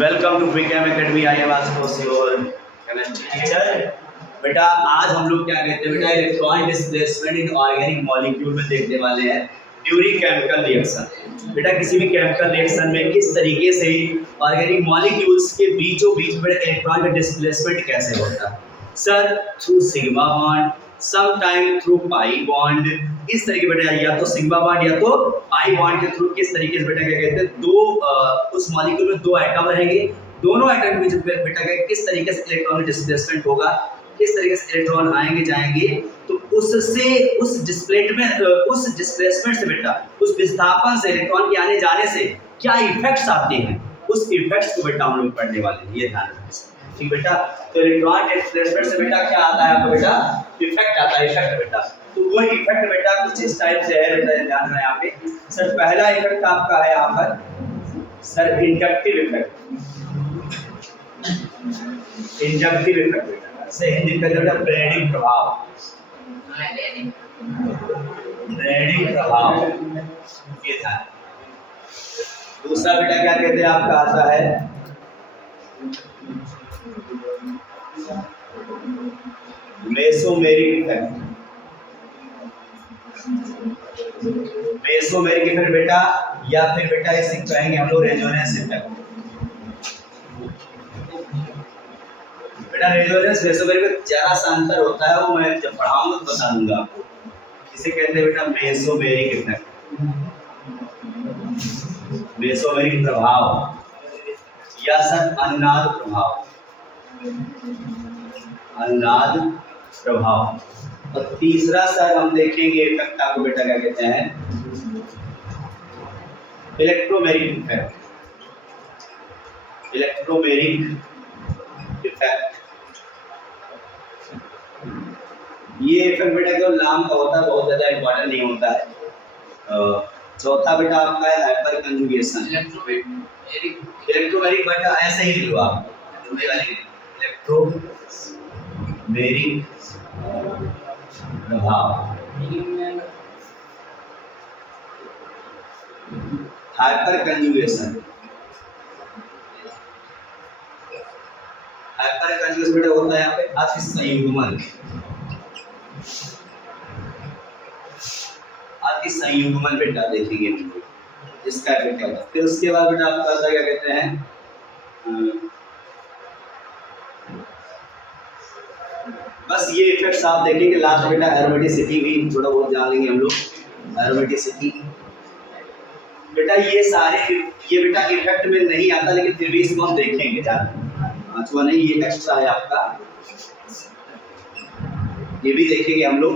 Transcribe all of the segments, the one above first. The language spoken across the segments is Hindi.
Welcome to Freecam academy. I am Ashutosh your chemistry teacher. बेटा आज हम लोग क्या कहते हैं बेटा, electron displacement in organic molecule में देखने वाले हैं ड्यूरिंग केमिकल रिएक्शन। बेटा किसी भी केमिकल रिएक्शन में किस तरीके से ऑर्गेनिक मॉलिक्यूल्स के बीचों बीच में इलेक्ट्रॉन का डिस्प्लेसमेंट कैसे होता है sir? Through sigma bond, some time through pi bond. इस तरीके बेटा या तो सिग्मा बॉन्ड या तो पाई बॉन्ड के थ्रू किस तरीके से बेटा क्या कहते हैं उस मॉलिक्यूल में दो एटम रहेंगे, दोनों एटम के बीच बेटा किस तरीके से इलेक्ट्रॉन डिस्प्लेसमेंट होगा, किस तरीके से इलेक्ट्रॉन आएंगे जाएंगे, तो उससे उस डिस्प्लेसमेंट से बेटा उस विस्थापन से इलेक्ट्रॉन के आने जाने से क्या इफेक्ट्स आते हैं, उस इफेक्ट्स को बेटा हम लोग पढ़ने वाले हैं। ये ध्यान रखना ठीक बेटा। तो इलेक्ट्रॉन डिस्प्लेसमेंट से बेटा क्या आता है आपको बेटा? इफेक्ट आता है। इफेक्ट बेटा तो वो इफेक्ट बेटा कुछ इस टाइप से है बेटा, ध्यान रखना यहाँ पे। सर पहला इफेक्ट आपका है यहाँ पर sir inductive effect. Inductive effect बेटा से हिंदी में बेटा प्रेरणिक प्रभाव। प्रेरणिक प्रभाव ये था। दूसरा बेटा क्या कहते हैं आपका आता है मेसोमेरिक इफेक्ट। मेसोमेरिक इफेक्ट बेटा या फिर बेटा इसे कहेंगे हम लोग रेजोनेंस इफेक्ट। बेटा रेजोनेंस मेसोमेरिक में जरा सा अंतर होता है, वो मैं जब पढ़ाऊंगा तो बता दूंगा आपको। इसे कहते हैं बेटा मेसोमेरिक इफेक्ट, मेसोमेरिक प्रभाव या सर अनुनाद प्रभाव। अनुनाद प्रभाव। और तीसरा सर हम देखेंगे इफेक्ट आपको बेटा क्या कहते हैं इलेक्ट्रोमेरिक इफेक्ट। इलेक्ट्रोमेरिक इफेक्ट ये इफेक्ट बेटा केवल नाम का होता है, बहुत ज्यादा इंपॉर्टेंट नहीं होता है। चौथा बेटा आपका है हाइपर कंजुगेशन। इलेक्ट्रोमेरिक बेटा ऐसे ही लो आप इलेक्ट्रोमेरिक प्रभाव। Hyper conjugation. हाइपर कंजुगेशन बेटा होता है यहाँ पे अति संयुग्मन। अति संयुग्मन बेटा देखेंगे हम लोग इसका इफेक्ट क्या होता है। फिर उसके बाद बेटा आपका क्या कहते हैं बस ये इफेक्ट्स आप देखेंगे। लास्ट बेटा एरोमेटिसिटी भी थोड़ा बहुत जान लेंगे हम लोग। एरोमेटिसिटी बेटा ये सारे ये बेटा इफेक्ट में नहीं आता, लेकिन फिर भी इसको हम देखेंगे ज़्यादा। अच्छा नहीं ये एक्स्ट्रा है आपका, ये भी देखेंगे हम लोग।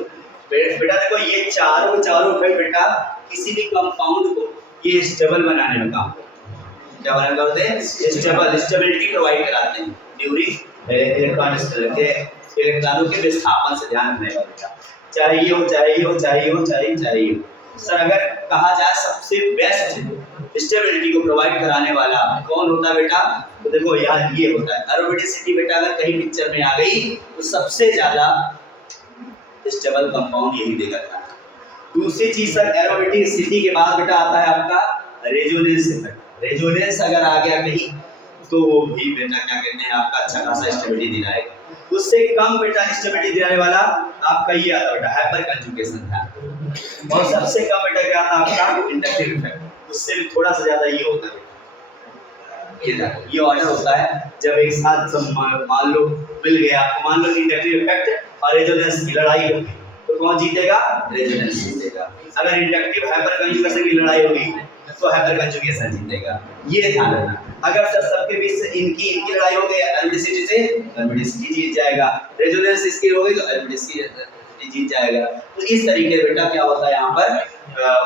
बेटा देखो ये चारों इफेक्ट बेटा किसी भी कंपाउंड को ये स्टेबल बनाने में काम क्या बना करते हैं? स्टेबिलिटी प्रोवाइड कराते हैं ड्यूरिंग इलेक्ट्रॉनों के विस्थापन से। ध्यान रखने का बेटा चाहिए हो। सर अगर कहा जाए सबसे बेस्ट स्टेबिलिटी को प्रोवाइड कराने वाला कौन होता है बेटा? तो देखो यार ये होता है एरोमेटिसिटी बेटा। अगर कहीं पिक्चर में आ गई तो सबसे ज्यादा स्टेबल कंपाउंड यही देगा। दूसरी चीज सर एरोमेटिसिटी के बाद बेटा आता है आपका रेजोनेंस इफेक्ट। रेजोनेंस अगर आ गया कहीं तो वो भी बेटा क्या कहते हैं आपका अच्छा खासा स्टेबिलिटी दिलाएगा। उससे कम बेटा स्टेबिलिटी दिलाने वाला आपका ये आता बेटा हाइपर कंजुगेशन था। और सबसे कम बेटा क्या आता आपका इंडक्टिव इफेक्ट। उससे भी थोड़ा सा ज्यादा ये होता है ये ऑर्डर होता है जब एक साथ सब मान लो मिल गया आपको। मान लो इंडक्टिव इफेक्ट और रेजोनेंस की लड़ाई होगी तो कौन जीतेगा? रेजोनेंस जीतेगा। अगर इंडक्टिव हाइपर कंजुगेशन की लड़ाई होगी तो हाइपर कंजुगेशन जीतेगा। ये ध्यान रखना। अगर सर सबके बीच इनकी लड़ाई हो गई एरोमेटिसिटी से, एरोमेटिसिटी जीत जाएगा। रेजोनेंस इसकी हो गई तो एरोमेटिसिटी जीत जाएगा। तो इस तरीके से बेटा क्या होता है यहाँ पर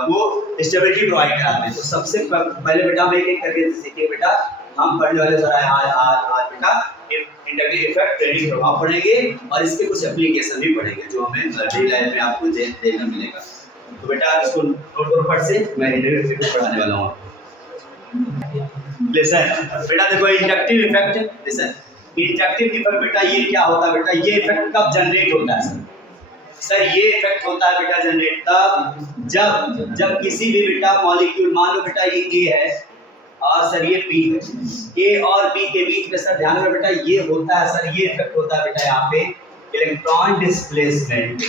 वो स्टेबिलिटी प्रोवाइड कराते हैं। तो सबसे पहले बेटा हम एक करके सीखेंगे बेटा। हम पढ़ने वाले सर आज बेटा इंडक्टिव इफेक्ट ट्रेनिंग प्रभाव पढ़ेंगे और इसके कुछ एप्लीकेशन भी पढ़ेंगे जो हमें डेली लाइफ में आपको देखने मिलेगा। तो बेटा इसको नोट करो फट से, मैं इंडक्टिव इफेक्ट पढ़ाने वाला हूँ। लिसन बेटा देखो inductive effect. Listen inductive effect बेटा ये क्या होता है बेटा? ये इफेक्ट कब जनरेट होता है सर? ये इफेक्ट होता है बेटा जनरेट तब जब किसी भी बेटा मॉलिक्यूल, मान लो बेटा ये ए है और सर ये पी है, ए और बी के बीच में सर ध्यान रखो बेटा ये होता है सर, ये इफेक्ट होता है बेटा यहाँ पे electron displacement,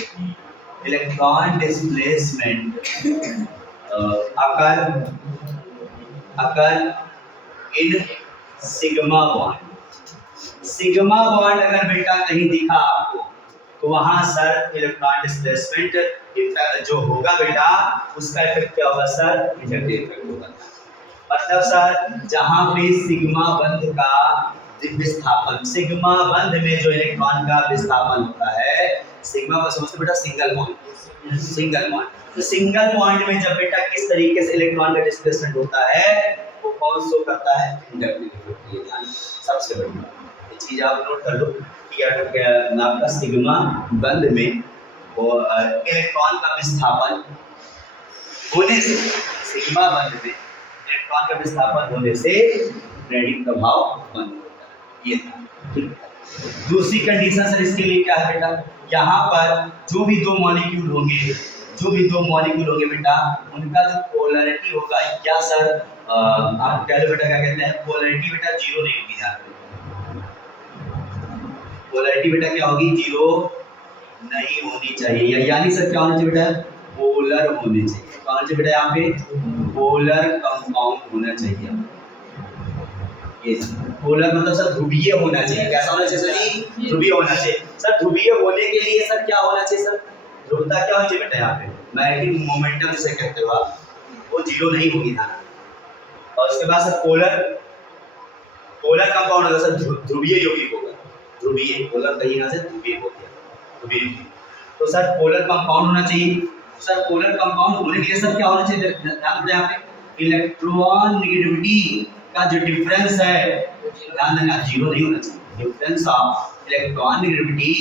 electron displacement occur in sigma bond. Sigma bond अगर बेटा कहीं दिखा आपको तो वहां सर इलेक्ट्रॉन डिस्प्लेसमेंट जो होगा बेटा उसका इफेक्ट क्या होगा सर, इंडक्टिव इफेक्ट होगा। मतलब सर जहां पे सिग्मा बंध का विस्थापन, सिग्मा बंध में जो इलेक्ट्रॉन का विस्थापन होता है, सिग्मा को समझते बेटा सिंगल बॉन्ड, सिंगल बॉन्ड। तो सिंगल बॉन्ड में जब बेटा किस तरीके से इलेक्ट्रॉन का डिस्प्लेसमेंट होता है वो कौन शो करता है, इंडक्टिव इफेक्ट। ये ध्यान सबसे बड़ी ये चीज आप नोट कर लो कि आपका सिग्मा बंध में वो इलेक्ट्रॉन का विस्थापन होने से, सिग्मा बंध में इलेक्ट्रॉन का विस्थापन होने से ग्रेडिंग प्रभाव बंद होता है। ये था ठीक है। दूसरी कंडीशन सर इसके लिए क्या है बेटा, यहाँ पर जो भी दो मॉलिक्यूल होंगे, जो भी दो मॉलिक्यूल होंगे बेटा उनका जो पोलैरिटी होगा, क्या सर आप कह लो बेटा क्या कहते हैं, पोलैरिटी बेटा जीरो नहीं होगी। यहाँ पे पोलैरिटी बेटा क्या होगी, जीरो नहीं होनी चाहिए, यानी सर क्या होना चाहिए बेटा, पोलर होने चाहिए। क्या होना चाहिए बेटा, यहाँ पे पोलर कंपाउंड होना चाहिए। ये पोलर मतलब सर ध्रुवीय होना चाहिए। कैसा होना चाहिए सर जी, ध्रुवीय होना चाहिए। सर ध्रुवीय होने के लिए सर क्या होना चाहिए सर, ध्रुवता क्या होनी चाहिए बेटा, यहाँ पे मैग्नेटिक मोमेंटम जिसे कहते हो आप, वो जीरो नहीं होगी ना। और उसके बाद सर पोलर, पोलर कंपाउंड होगा सर ध्रुवीय यौगिक होगा, ध्रुवीय, पोलर कहीं ना से ध्रुवीय हो गया, ध्रुवीय। तो सर पोलर कंपाउंड होना चाहिए। सर पोलर कंपाउंड होने के लिए सर क्या होना चाहिए, ध्यान दें यहाँ पे इलेक्ट्रॉन नेगेटिविटी का जो डिफरेंस है, ध्यान देना जीरो नहीं होना चाहिए। Difference of electron negativity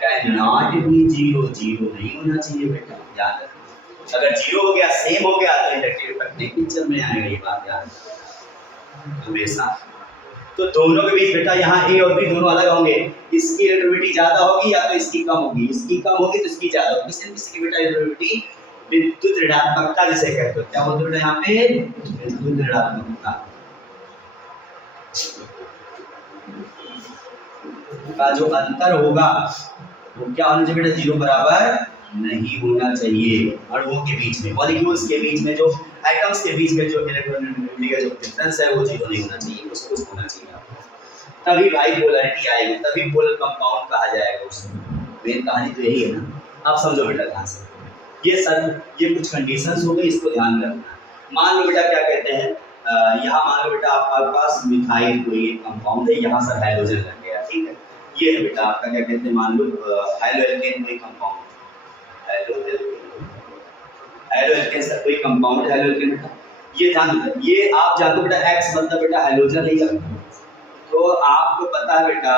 can not be zero, zero नहीं होना चाहिए बेटा, याद रखना। अगर जीरो हो गया, सेम हो गया तो इंडक्टिव इफेक्ट नहीं पिक्चर में आएगा, ये बात याद हमेशा। तो दोनों के बीच बेटा यहाँ ए और बी दोनों अलग होंगे, इसकी इलेक्ट्रोनेगेटिविटी ज्यादा होगी या तो इसकी कम होगी, इसकी कम होगी तो इसकी ज्यादा होगी। किसी न किसी की बेटा इलेक्ट्रोनेगेटिविटी विद्युत ऋणात्मकता जिसे कहते हो, क्या बोलते हो बेटा यहाँ पे, विद्युत ऋणात्मकता का जो अंतर होगा वो क्या होना चाहिए बेटा, जीरो बराबर नहीं होना चाहिए। अणुओं के बीच में, मॉलिक्यूल्स के बीच में, जो एटम्स के बीच में जो इलेक्ट्रोनेगेटिविटी का जो डिफरेंस है वो जीरो नहीं होना चाहिए, उसको होना चाहिए आपको। तभी भाई पोलैरिटी आएगी, तभी पोलर कंपाउंड कहा जाएगा उसको। मेन कहानी तो यही है ना, आप समझो बेटा ध्यान से। ये सर ये कुछ कंडीशंस हो गई, इसको ध्यान में रखना। मान लो बेटा क्या कहते हैं, यहाँ मान लो बेटा आपके पास मिथाइल कोई कंपाउंड है, यहाँ सर हाइड्रोजन लग गया, ठीक है। ये है बेटा आपका क्या कहते हैं, मान लो हाइड्रोजन कोई कंपाउंड, हाइड्रोजन सर कोई कंपाउंड है, हाइड्रोजन बेटा ये ध्यान देना, ये आप जानते हो बेटा एक्स मतलब बेटा हाइड्रोजन ही है। तो आपको पता है बेटा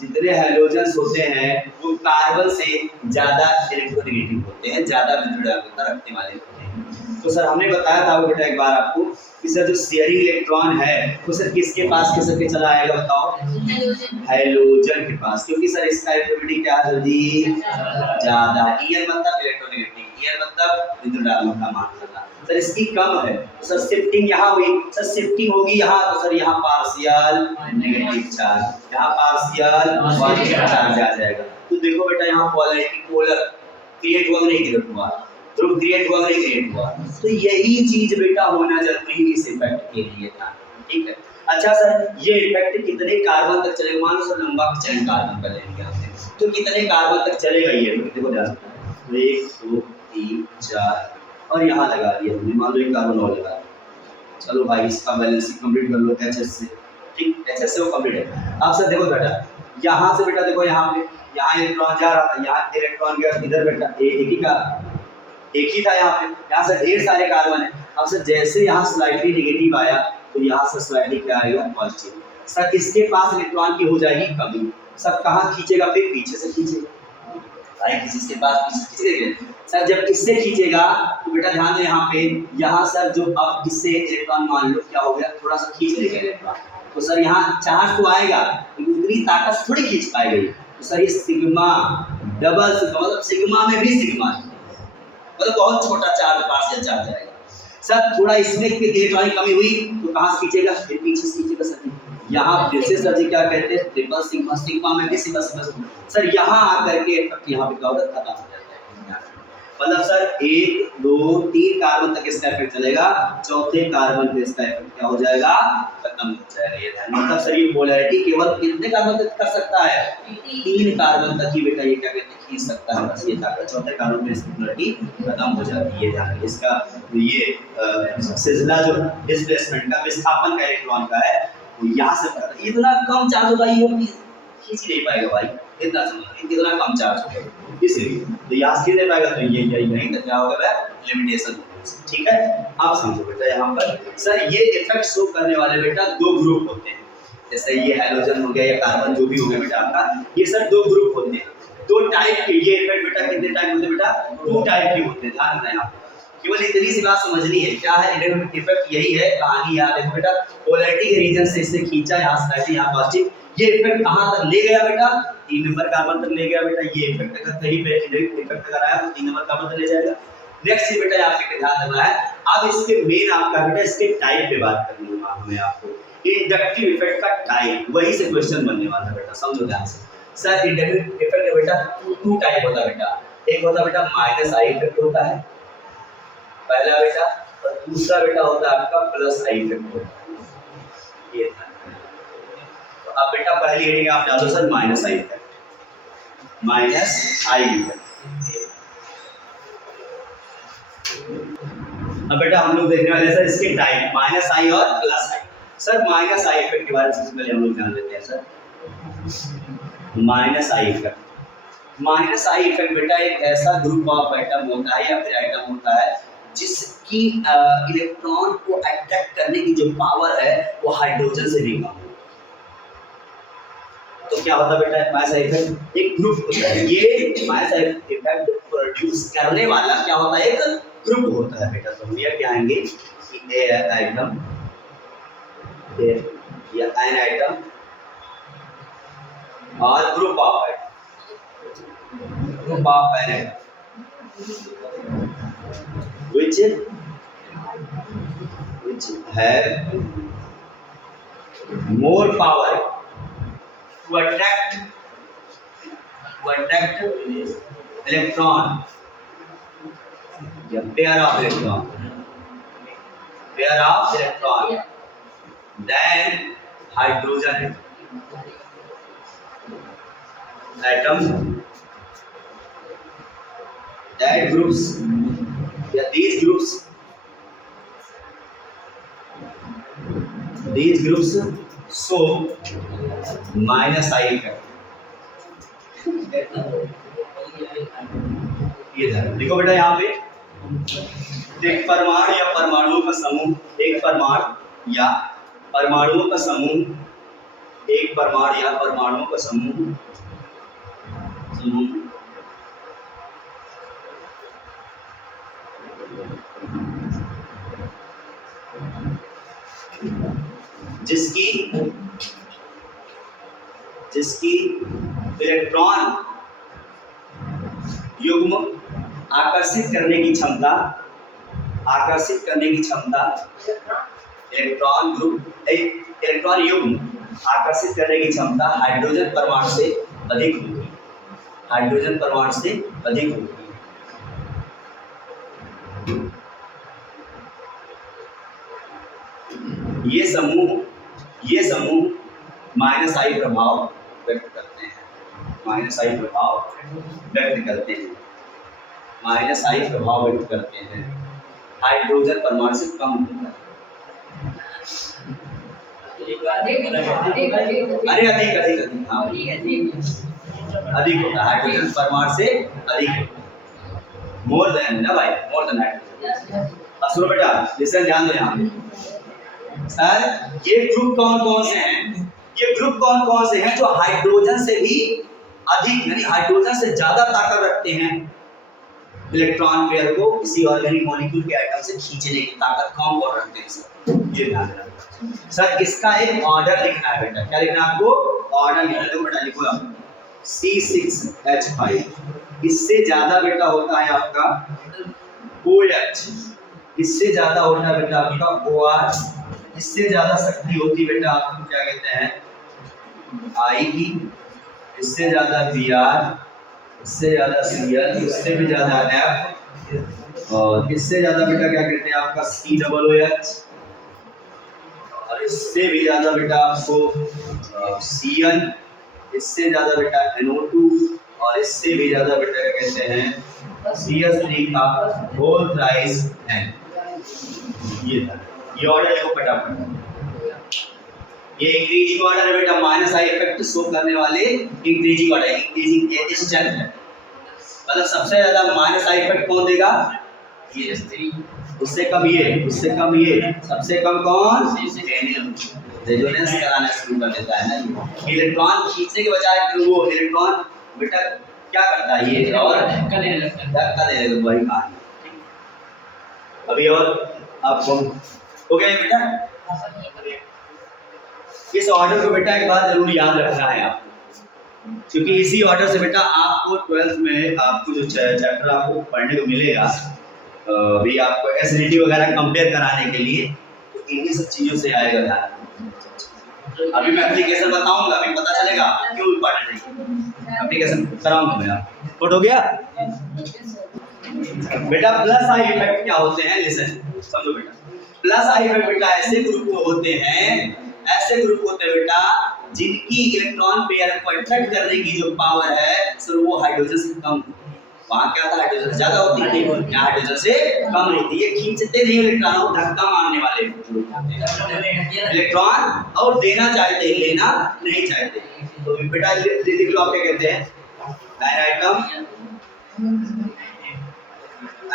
जितने हाइड्रोजन होते हैं वो कार्बन से ज्यादा इलेक्ट्रोनेगेटिव होते हैं, ज्यादा विद्युत ऋणात्मकता रखने वाले होते हैं। तो सर हमने बताया था बेटा एक बार आपको कि सर जो शेयरिंग इलेक्ट्रॉन है वो सर किसके पास किसके के चला आएगा बताओ, हाइड्रोजन के पास, क्योंकि सर इसका इलेक्ट्रोनेगेटिविटी क्या है जल्दी ज्यादा। ईएन मतलब इलेक्ट्रोनेगेटिव, ईएन मतलब विद्युत ऋणात्मकता मान लेना। सर इसकी कम है तो सर शिफ्टिंग यहाँ हुई, सर शिफ्टिंग होगी यहाँ, तो सर यहाँ पार्शियल नेगेटिव चार्ज, यहाँ पार्शियल पॉजिटिव चार्ज आ जाएगा। तो देखो बेटा यहाँ पोलैरिटी, पोलर क्रिएट हुआ नहीं क्रिएट हुआ, ध्रुव क्रिएट हुआ नहीं क्रिएट हुआ। तो यही चीज बेटा होना जरूरी इस इफेक्ट के लिए था, ठीक है। अच्छा सर ये इफेक्ट कितने कार्बन तक चलेगा, मान लो सर लंबा चैन कार्बन का लेंगे आपने, तो कितने कार्बन तक चलेगा ये, देखो ध्यान, 1 2 3 4 और यहाँ लगा दिया हमने, मान लो एक कार्बन और लगा दिया। चलो भाई इसका बैलेंस कंप्लीट कर लो एचएस से, ठीक, एचएस से वो कंप्लीट है। आप सर देखो बेटा यहाँ से बेटा देखो यहाँ पे, यहाँ इलेक्ट्रॉन जा रहा था, यहाँ इलेक्ट्रॉन गया इधर बेटा एक ही था यहाँ पे, यहाँ से ढेर सारे कार्बन है। अब सर जैसे यहाँ स्लाइटली नेगेटिव आया तो यहाँ से स्लाइटली क्या आएगा पॉजिटिव। सर किसके पास इलेक्ट्रॉन की हो जाएगी कमी, सब कहाँ खींचेगा, फिर पीछे से खींचेगा, किसी के पास पीछे खींचेगा। सर जब इससे खींचेगा तो बेटा ध्यान दे यहाँ पे, यहाँ सर जो अब इससे इलेक्ट्रॉन मान लो क्या हो गया, थोड़ा सा खींच लेगा इलेक्ट्रॉन, तो सर यहाँ चार्ज तो आएगा लेकिन उतनी ताकत थोड़ी खींच पाएगी। तो सर ये सिग्मा डबल सिग्मा, मतलब सिग्मा में भी सिग्मा, मतलब बहुत छोटा चार्ज पार्शियल चार्ज आएगा। सर थोड़ा इसमें इलेक्ट्रॉनिक कमी हुई तो कहाँ से खींचेगा, फिर पीछे से खींचेगा सर। यहाँ फिर से सर जी क्या कहते हैं, ट्रिपल सिग्मा, सिग्मा में भी सिग्मा सिग्मा। सर यहाँ आकर के इफेक्ट यहाँ पे क्या होता है, खत्म हो जाता है। मतलब सर 1 2 3 कार्बन तक इसका इफेक्ट चलेगा, चौथे कार्बन पे इसका इफेक्ट क्या हो जाएगा, खत्म हो जाएगा। ये ध्यान, मतलब सर ये पोलैरिटी केवल कितने कार्बन तक कर सकता है, 3 कार्बन तक ही बेटा ये क्या कहते हैं, खींच सकता है। बस ये था, चौथे कार्बन पे इसकी पोलैरिटी खत्म हो जाती है। ये ध्यान, इसका ये सिलसिला जो डिस्प्लेसमेंट का, विस्थापन का इलेक्ट्रॉन का है, वो यहाँ से पता है। इतना कम चार्ज होगा ये खींच नहीं पाएगा भाई, इतना समझ, इतना कम चार्ज होगा, इसलिए तो यहाँ से नहीं पाएगा, तो ये यही तक क्या होगा, लिमिटेशन। ठीक है, आप समझो बेटा यहाँ पर सर ये इफेक्ट शो करने वाले बेटा 2 ग्रुप होते हैं। जैसे ये हाइड्रोजन हो गया या कार्बन जो भी हो गया बेटा आपका, ये सर 2 ग्रुप होते हैं, 2 टाइप के। ये इफेक्ट बेटा कितने टाइप होते हैं बेटा, 2 टाइप के होते हैं। ध्यान रखना आप, केवल इतनी सी बात समझनी है, क्या है इंडक्टिव इफेक्ट, यही है कहानी। याद है बेटा, पोलैरिटी के रीजन से इससे खींचा, यहाँ से यहाँ पॉजिटिव, ये इफेक्ट कहां तक ले गया बेटा, 3 नंबर कार्बन तक ले गया बेटा। ये इफेक्ट अगर कहीं पे इफेक्ट अगर आया तो 3 नंबर कार्बन तक ले जाएगा। नेक्स्ट ये बेटा आपके ध्यान रखना है। अब इसके मेन आपका बेटा इसके टाइप पे बात करनी है हमें, आपको इंडक्टिव इफेक्ट का टाइप, वही से क्वेश्चन बनने वाला है बेटा, समझो ध्यान से। सर इंडक्टिव इफेक्ट बेटा 2 टाइप होता है बेटा, एक होता है बेटा माइनस आई इफेक्ट होता है पहला बेटा, और दूसरा बेटा होता है आपका प्लस आई इफेक्ट होता है। ये तो अब बेटा पहली हेडिंग आप डालो sir minus I effect, minus I effect. अब बेटा हम लोग देखने वाले सर इसके टाइप माइनस आई और plus I. Sir minus I effect के बारे में सबसे पहले हम लोग जान लेते हैं sir. Minus I effect, minus I effect बेटा एक ऐसा ग्रुप ऑफ एटम होता है या फिर एटम होता है जिसकी इलेक्ट्रॉन को अट्रैक्ट करने की जो पावर है वो हाइड्रोजन से भी कम है। तो क्या होता है बेटा माइनस आई इफेक्ट, एक ग्रुप होता है। ये माइनस आई इफेक्ट प्रोड्यूस करने वाला क्या होता है, एक ग्रुप होता है बेटा। तो हम ये क्या आएंगे कि ए आइटम या एन आइटम और group of atom, group of an item which have more power to attract electron, pair of electron than hydrogen atoms. That groups, yeah, these groups show minus I effect. ये देखो बेटा यहाँ पे एक परमाणु या परमाणुओं का समूह, एक परमाणु या परमाणुओं का समूह, एक परमाणु या परमाणुओं का समूह जिसकी इलेक्ट्रॉन युग्म आकर्षित करने की क्षमता, इलेक्ट्रॉन युग्म आकर्षित करने की क्षमता हाइड्रोजन परमाणु से अधिक होगी, ये समूह माइनस आई प्रभाव व्यक्त करते हैं, माइनस आई प्रभाव व्यक्त करते हैं, हाइड्रोजन परमाणु से कम होता है। अरे अधिक हाँ अधिक होता है, हाइड्रोजन परमाणु से अधिक होता है, मोर देन ना भाई, मोर देन हाइड्रोजन। अब सुनो बेटा, लिसन, ध्यान दो यहाँ सर। ये ग्रुप कौन कौन से हैं, ये ग्रुप कौन कौन से हैं जो हाइड्रोजन से भी अधिक यानी हाइड्रोजन से ज्यादा ताकत रखते हैं इलेक्ट्रॉन पेयर को किसी ऑर्गेनिक मॉलिक्यूल के आइटम से खींचने की ताकत कौन कौन रखते हैं सर, ये ध्यान रखना सर। इसका एक ऑर्डर लिखना है बेटा, क्या लिखना है आपको, ऑर्डर लिखना है। देखो बेटा लिखो आप C6H5, इससे ज्यादा बेटा होता है आपका OH, इससे ज्यादा होता है बेटा आपका OR, इससे ज्यादा शक्ति होती बेटा आपको क्या कहते हैं I की, इससे ज्यादा BR, इससे ज्यादा CL, इससे भी ज्यादा F, और इससे ज्यादा बेटा क्या कहते हैं आपका COOH, और इससे भी ज्यादा बेटा आपको CN, इससे ज्यादा बेटा NO2, और इससे भी ज्यादा बेटा क्या कहते हैं CS3 का होल प्राइस N। ये ऑर्डर देखो फटाफट, ये इंक्रीजिंग ऑर्डर है बेटा, माइनस आई इफेक्ट शो करने वाले इंक्रीजिंग ऑर्डर, इंक्रीजिंग स्ट्रेंथ है, मतलब सबसे ज्यादा माइनस आई इफेक्ट कौन देगा, ये S3, उससे कम ये, उससे कम ये, सबसे कम कौन, रेजोनेंस कराना शुरू कर देता है ना, इलेक्ट्रॉन खींचने के बजाय वो इलेक्ट्रॉन बेटा क्या करता है ये और धक्का देने लगता है, धक्का देने लगता है, वही कहानी। अभी और आपको हो गया बेटा, इस ऑर्डर को बेटा एक बात जरूर याद रखना है आपको, क्योंकि इसी ऑर्डर से बेटा आपको 12th में आपको जो चैप्टर आपको पढ़ने को मिलेगा, भी आपको एसिडिटी वगैरह कंपेयर कराने के लिए, तो इन्हीं सब चीजों से आएगा ध्यान। अभी मैं एप्लीकेशन बताऊंगा, अभी पता चलेगा क्यों इम्पोर्टेंट है, एप्लीकेशन कराऊंगा मैं। नोट हो गया बेटा? प्लस आई इफेक्ट क्या होते हैं, लिसन समझो बेटा। प्लस आई इफेक्ट बेटा ऐसे ग्रुप होते हैं, ऐसे ग्रुप होते हैं बेटा जिनकी इलेक्ट्रॉन पेयर को अट्रैक्ट करने की जो पावर है सर वो हाइड्रोजन से कम, वहां क्या था हाइड्रोजन से ज्यादा होती थी, यहाँ हाइड्रोजन से कम रहती है। खींचते नहीं इलेक्ट्रॉन को, धक्का मारने वाले इलेक्ट्रॉन, और देना चाहते हैं लेना नहीं चाहते। तो बेटा लिख लो, आप क्या कहते हैं,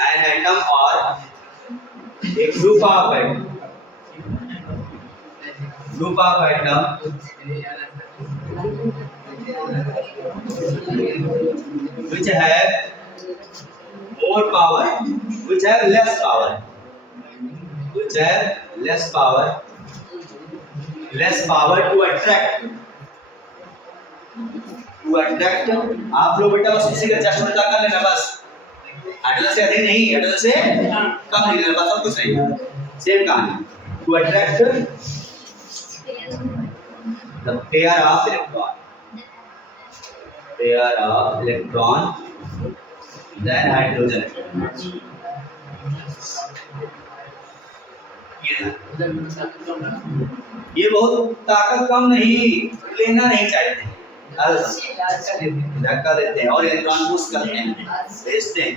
एन एटम और एक group of atom, group of atom which have more power, which have less power, which have less power, less power to attract, to attract। आप लोग बेटा बस इसी का जस्ट उल्टा कर लेना, बस हाइड्रोजन से अधिक नहीं, हाइड्रोजन से कम नहीं लेना, बस सब कुछ सही सेम कहानी। to attract the pair of electron, pair of electron then hydrogen। ये बहुत ताकत कम नहीं, लेना नहीं चाहते, धक्का देते हैं और इलेक्ट्रॉन पुश करते हैं, भेजते हैं।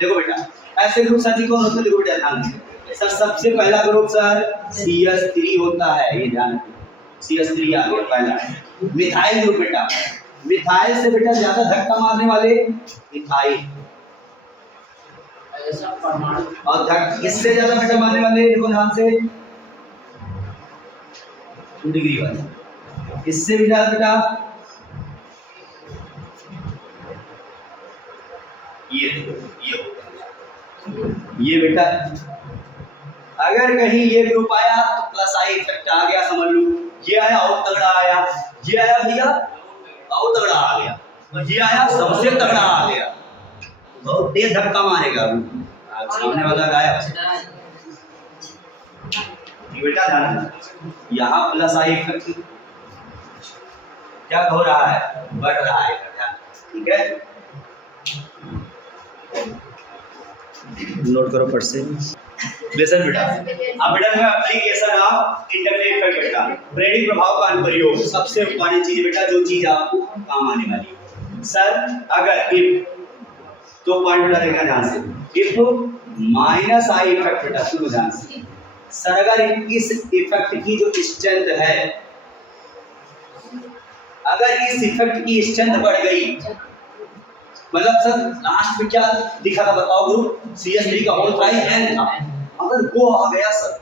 देखो बेटा ऐसे ग्रुप साथी कौन होते हैं, देखो बेटा ध्यान से सर, सबसे पहला ग्रुप सर CH3 होता है, ये ध्यान रखिए CH3 आ गया पहला। मिथाइल ग्रुप बेटा, मिथाइल से बेटा ज्यादा धक्का मारने वाले मिथाइल, और इससे ज्यादा बेटा मारने वाले देखो ध्यान से 2 डिग्री वाले, इससे भी ज्यादा बेटा ये ये बेटा। अगर कहीं ये ग्रुप आया तो प्लस आई इफेक्ट आ गया, समझ लो। ये आया और तगड़ा आया, ये आया भैया और तगड़ा आ गया, और ये आया सबसे तगड़ा आ गया, बहुत तेज धक्का मारेगा, सामने वाला गायब। बेटा ध्यान, यहाँ प्लस आई इफेक्ट क्या हो रहा है, बढ़ रहा है, ठीक है। नोट करो फट से, लेसन बेटा। अब बेटा में एप्लीकेशन ऑफ इंडक्टिव इफेक्ट बेटा, प्रेरित प्रभाव का अनुप्रयोग। सबसे important चीज बेटा, जो चीज आपको काम आने वाली है सर, अगर इफ तो पॉइंट बेटा देखना ध्यान से, इफ माइनस आई इफेक्ट बेटा सुनो ध्यान से सर, अगर इस इफेक्ट की जो स्ट्रेंथ है, अगर इस इफेक्ट की स्ट्रेंथ बढ़ गई, मतलब सर लास्ट में क्या दिखा था बताओ ग्रुप, CH3 का होल प्राइस N था, अगर वो आ गया सर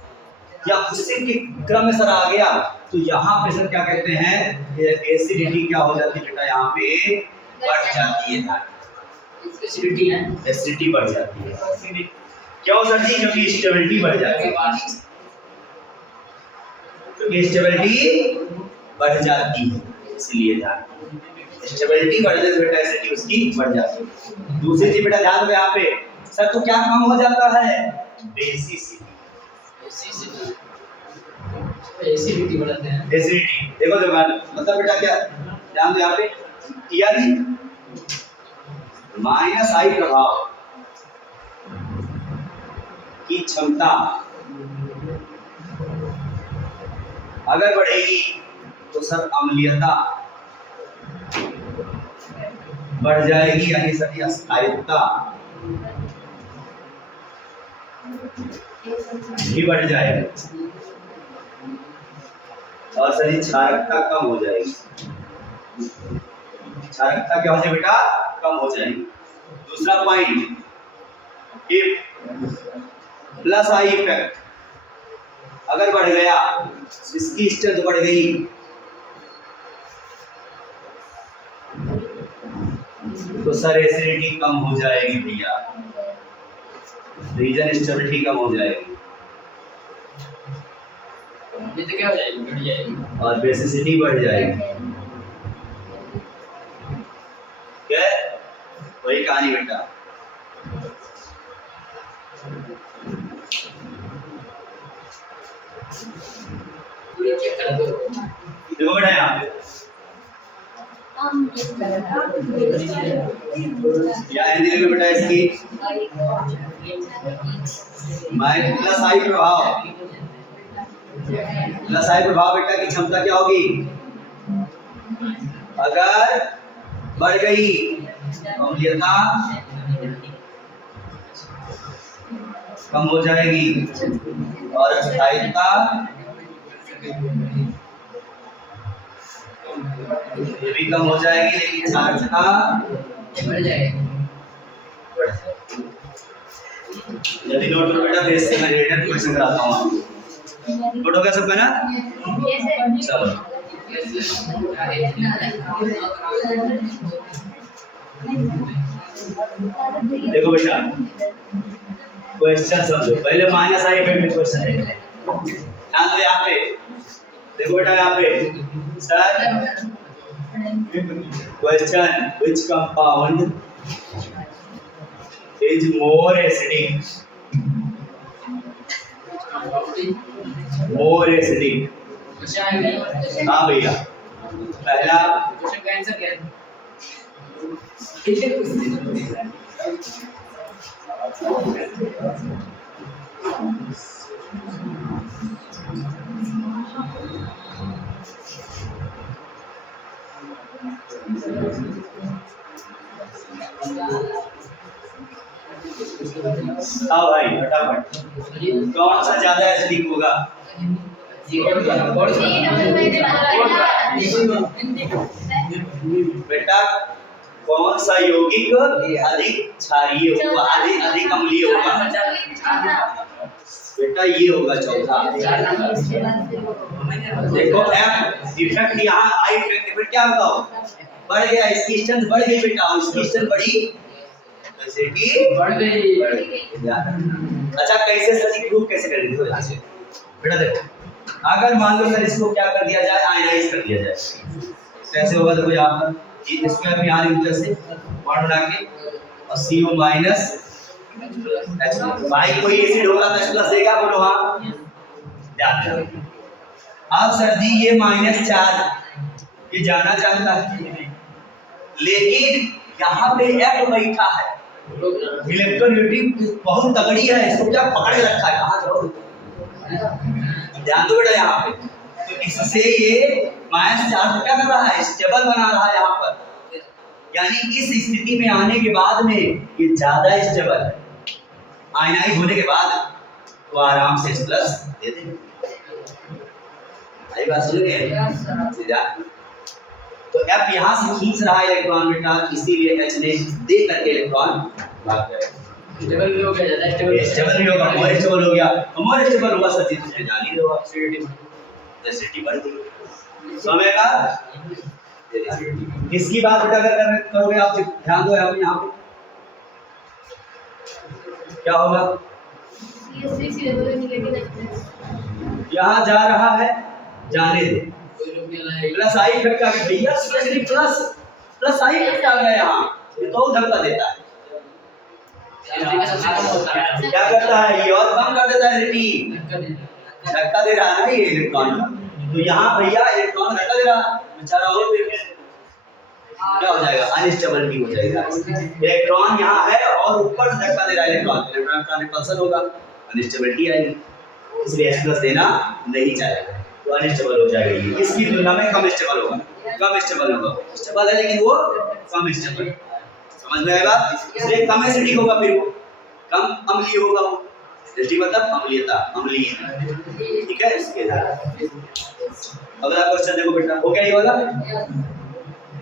या उससे के क्रम में सर आ गया, तो यहाँ पे सर क्या कहते हैं, एसिडिटी क्या हो जाती है बेटा, यहाँ पे बढ़ जाती है, एसिडिटी बढ़ जाती है। क्यों सर जी? क्योंकि स्टेबिलिटी बढ़ जाती है, क्योंकि स्टेबिलिटी बढ़ जाती है, इसलिए ध्यान, स्टेबिलिटी बढ़ जाती है बेटा, एसिडिटी उसकी बढ़ जाती है। दूसरी चीज बेटा ध्यान दो यहाँ पे सर, तो क्या कम हो जाता है, बेसिसिटी। एसिडिटी बढ़ाते हैं। एसिडिटी देखो देखो मतलब बेटा क्या ध्यान दो यहाँ पे, यानी माइनस आई प्रभाव की क्षमता अगर बढ़ेगी तो सर अम्लीयता बढ़ जाएगी, यानी सभी अस्थायिकता भी बढ़ जाएगी और सभी क्षारकता कम हो जाएगी। क्षारकता क्या हो जाए बेटा? कम हो जाएगी। दूसरा पॉइंट, प्लस आई इफेक्ट अगर बढ़ गया, इसकी स्ट्रेंथ बढ़ गई तो सर एसिडिटी कम हो जाएगी भैया, रीजन स्टेबिलिटी कम हो जाएगी ये तो क्या हो जाएगी? बढ़ जाएगी और बेसिसिटी बढ़ जाएगी। क्या वही कहानी बेटा। चेक कर दो। देखो बेटा यहाँ पे क्या हिंदी में बेटा इसकी प्लस आई प्रभाव, प्लस आई प्रभाव बेटा की क्षमता क्या होगी? अगर बढ़ गई अम्लीयता कम हो जाएगी और अस्थायिकता ये भी कम हो जाएगी, लेकिन क्षारकता बढ़ जाएगी। यदि नोट करो बेटा, बेस से मैं रिलेटेड क्वेश्चन कराता हूँ आपको। नोट हो गया सबका ना? चलो देखो बेटा क्वेश्चन समझो, पहले माइनस आई इफेक्ट क्वेश्चन है, ध्यान दो यहाँ पे। देखो बेटा यहाँ पे sir question, which compound is more acidic? more acidic। हाँ भैया, पहला क्वेश्चन का आंसर क्या है? हाँ भाई फटाफट, कौन सा ज्यादा एसिडिक होगा? बेटा कौन सा यौगिक अधिक क्षारीय होगा, अधिक अधिक अम्लीय होगा? बेटा ये होगा चौथा। देखो एफ इफेक्ट यहाँ आई इफेक्ट क्या बताओ? बढ़ गया, इसकी स्ट्रेंथ बढ़ गई बेटा, और इसकी स्ट्रेंथ बढ़ी, एसिडिटी बढ़ गई। अच्छा कैसे सर प्रूफ कैसे करेंगे? देखो यहाँ से बेटा, देखो अगर मान लो सर इसको क्या कर दिया जाए, आयनाइज कर दिया जाए, कैसे होगा? देखो यहाँ पर ये इसको हम यहाँ लिख जैसे बॉन्ड बना के और CO माइनस H भाई कोई एसिड होगा तो H प्लस देगा, बोलो हाँ, ध्यान दो। अब सर जी ये -4 ये जाना चाहता है, लेकिन यहाँ पे F बैठा है, इलेक्ट्रोनेगेटिव बहुत तगड़ी है, इसको क्या पकड़ के रखा है, कहाँ जाओ? ध्यान दो बेटा यहाँ पे, तो इससे ये -4 क्या कर रहा है? स्टेबल बना रहा है यहाँ पर, यानी इस स्थिति में आने के बाद में ये ज्यादा स्टेबल है, आयनाइज होने के बाद तो आराम से H प्लस दे देंगे। बात समझ गए? तो F यहाँ से खींच रहा है इलेक्ट्रॉन बेटा, इसीलिए H ने दे करके इलेक्ट्रॉन भाग गया। स्टेबल भी हो गया, ज्यादा स्टेबल भी होगा, मोर स्टेबल हो गया, मोर स्टेबल हुआ सर जी तुझे जान ही दो, एसिडिटी बढ़ गई, समझेगा? इसकी बात बेटा अगर करोगे आप, ध्यान दो यहाँ पे क्या होगा? यहाँ जा रहा है, जाने दे, प्लस आई इफेक्ट आ गया भैया, प्लस आई इफेक्ट आ गया यहाँ, ये तो धक्का देता है, एसिडिक का सबसे कम होता है। क्या करता है ये और कम कर देता है एसिडिटी, धक्का दे रहा है। धक्का दे रहा है ना ये इलेक्ट्रॉन का। तो यहाँ भैया इलेक्ट्रॉन धक्का दे रहा बेचारा, और फिर क्या हो जाएगा, अनस्टेबिलिटी हो जाएगा। इलेक्ट्रॉन यहाँ है और ऊपर से धक्का दे रहा है इलेक्ट्रॉन, इलेक्ट्रॉन का रिपल्सन होगा, अनस्टेबिलिटी आएगी, इसलिए S+ देना नहीं चाहेगा, तो अनस्टेबल हो जाएगा। ये इसकी तुलना में कम स्टेबल होगा, कम स्टेबल होगा, स्टेबल है लेकिन वो कम स्टेबल, समझ में आएगा। इसलिए कम एसिडिक होगा, फिर वो कम अम्लीय होगा, वो एसिडिक मतलब अम्लीयता, अम्लीय, ठीक है। इसके अगला क्वेश्चन देखो बेटा, हो गया ये वाला।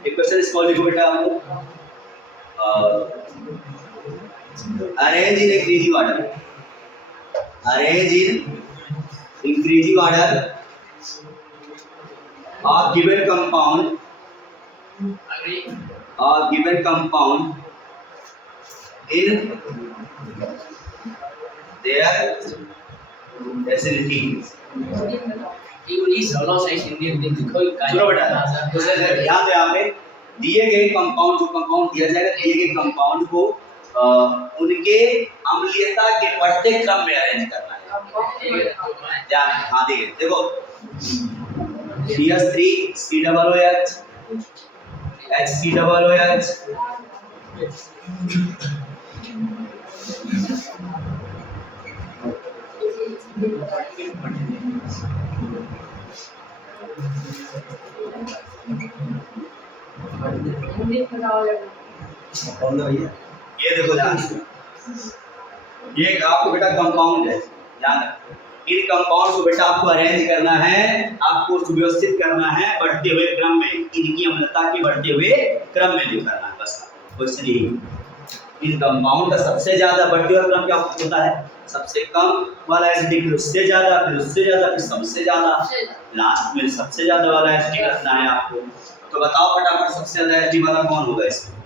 एक क्वेश्चन स्मॉल लिखो बेटा आपको, arrange in increasing order, arrange in increasing order of given compound, agree of given compound in their acidity. English solo science Hindi में लिखो। सुनो बेटा, ध्यान दो, यहाँ पे दिए गए कंपाउंड, जो कंपाउंड दिया जाएगा, दिए गए कंपाउंड को उनके अम्लीयता के बढ़ते क्रम में अरेंज करना है। ध्यान, हाँ देखो, CH3 COOH, HCOOH, ये देखो ध्यान से, ये आपको बेटा कंपाउंड है, ध्यान रखो। इन कंपाउंड को बेटा आपको अरेंज करना है, आपको सुव्यवस्थित करना है बढ़ते हुए क्रम में, इनकी अम्लता के बढ़ते हुए क्रम में जो करना है, बस क्वेश्चन यही। इन कंपाउंड का सबसे ज्यादा बढ़ते हुए क्रम क्या होता है, सबसे कम वाला एसिडिक, फिर उससे ज्यादा, फिर उससे ज्यादा, फिर सबसे ज्यादा, लास्ट में सबसे ज्यादा वाला एसिडिक रखना है आपको। तो बताओ फटाफट सबसे ज्यादा एसिडिक वाला कौन होगा इसमें?